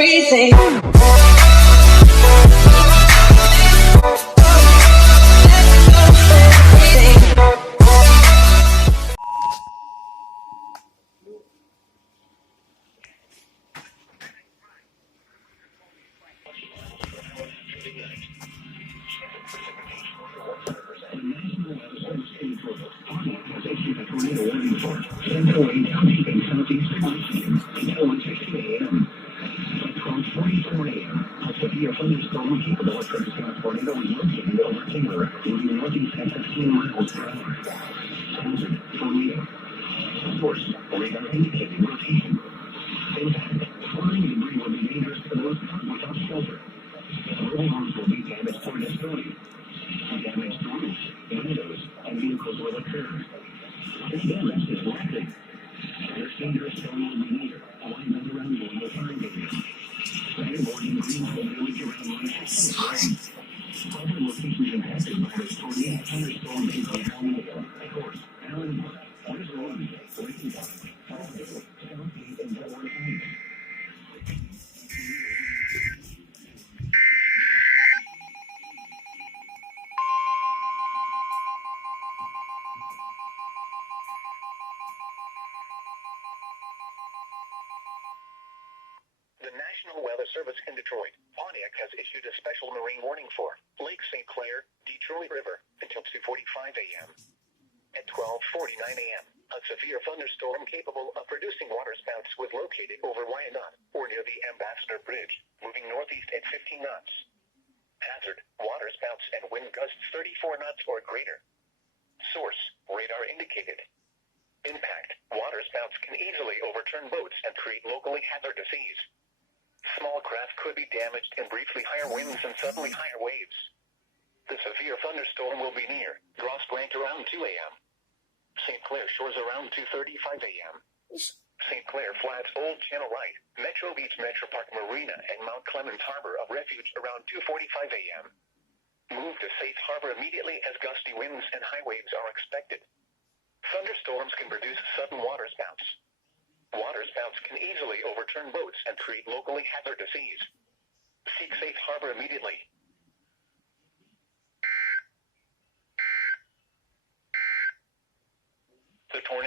everything. Severe thunderstorm capable of transforming tornado is located over Taylor, moving northeast at 15 miles per hour. Hazard, tornado. Source, radar indicating rotation. Impact, flying debris will be dangerous to those caught without shelter. Mobile homes will be damaged or destroyed. Damaged roofs, windows, and vehicles will occur. This damage is rapid. Your senior storm will be near. Lines on the around you will find it. Morning breeze will village around rain. Other locations impacted by this tornado thunderstorm include Almeida, of course, Allen, West Road, Lake Southgate, and Delaware Heights. The National Weather Service in Detroit, Pontiac has issued a special marine warning for Lake St. Clair, Detroit River, until 2:45 a.m. At 12:49 a.m., a severe thunderstorm capable of producing waterspouts was located over Wyandotte, or near the Ambassador Bridge, moving northeast at 15 knots. Hazard, waterspouts and wind gusts 34 knots or greater. Source, radar indicated. Impact, waterspouts can easily overturn boats and create locally hazardous seas. Small craft could be damaged in briefly higher winds and suddenly higher waves. The severe thunderstorm will be near Grosse Pointe around 2 a.m. St. Clair shores around 2:35 a.m. St. Clair Flats Old Channel Right, Metro Beach Metro Park Marina and Mount Clemens Harbor of Refuge around 2:45 a.m. Move to safe harbor immediately as gusty winds and high waves are expected. Thunderstorms can produce sudden waterspouts. Waterspouts can easily overturn boats and create locally hazardous seas. Seek safe harbor immediately. The tornado